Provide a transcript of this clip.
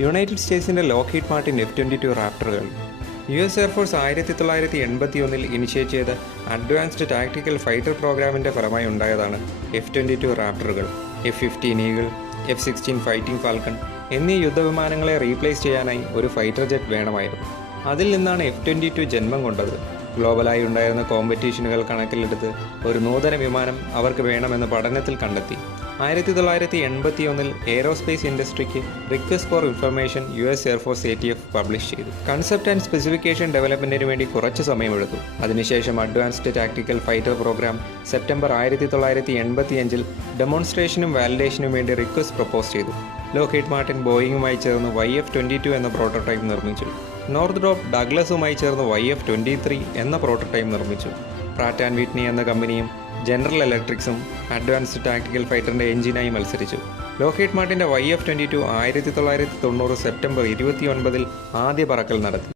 United സ്റ്റേറ്റ്സിന്റെ Lockheed Martin F twenty two റാപ്റ്ററുകൾ. U S air force ആയിരത്തി തൊള്ളായിരത്തി എൺപത്തി ഒന്നിൽ ഇനിഷ്യേറ്റ് ചെയ്ത അഡ്വാൻസ്ഡ് ടാക്ടിക്കൽ ഫൈറ്റർ പ്രോഗ്രാമിന്റെ ഫലമായി ഉണ്ടായതാണ് F twenty two റാപ്റ്ററുകൾ. F fifteen eagle F sixteen fighting falcon എന്നീ യുദ്ധവിമാനങ്ങളെ റീപ്ലേസ് ചെയ്യാനായി ഒരു ഫൈറ്റർ ജെറ്റ് വേണമായിരുന്നു. അതിൽ നിന്നാണ് എഫ് ട്വന്റി ടു ജന്മം കൊണ്ടത്. ഗ്ലോബലായി ഉണ്ടായിരുന്ന കോമ്പറ്റീഷനുകൾ കണക്കിലെടുത്ത് ഒരു നൂതന വിമാനം അവർക്ക് വേണമെന്ന് പഠനത്തിൽ കണ്ടെത്തി. ആയിരത്തി തൊള്ളായിരത്തി എൺപത്തി ഒന്നിൽ aerospace ഇൻഡസ്ട്രിക്ക് request for information U S air force A T F publish ചെയ്തു. കൺസെപ്റ്റ് ആൻഡ് സ്പെസിഫിക്കേഷൻ ഡെവലപ്മെന്റിന് വേണ്ടി കുറച്ച് സമയമെടുത്തു. അതിനുശേഷം advanced tactical fighter program September ആയിരത്തി തൊള്ളായിരത്തി എൺപത്തിയഞ്ചിൽ ഡെമോൺസ്ട്രേഷനും വാലിഡേഷനും വേണ്ടി റിക്വസ്റ്റ് പ്രപ്പോസ് ചെയ്തു. ലോക്കേറ്റ് മാർട്ടിൻ ബോയിങ്ങുമായി ചേർന്ന് വൈ എഫ് ട്വന്റി ടു എന്ന പ്രോട്ടോടൈപ്പ് നിർമ്മിച്ചു. നോർത്ത് ഡോപ്പ് ഡഗ്ലസുമായി ചേർന്ന് വൈ എഫ് ട്വന്റി ത്രീ എന്ന പ്രോട്ടോടൈപ്പ് നിർമ്മിച്ചു. പ്രാറ്റ് ആൻഡ് വിറ്റ്നി എന്ന കമ്പനിയും ജനറൽ ഇലക്ട്രിക്സും അഡ്വാൻസ്ഡ് ടാക്ടിക്കൽ ഫൈറ്ററിന്റെ എഞ്ചിനായി മത്സരിച്ചു. ലോക്കേറ്റ് മാർട്ടിന്റെ വൈ എഫ് ട്വന്റി ടു ആയിരത്തി തൊള്ളായിരത്തി തൊണ്ണൂറ് സെപ്റ്റംബർ ഇരുപത്തി ഒൻപതിൽ ആദ്യ പറക്കൽ നടത്തി.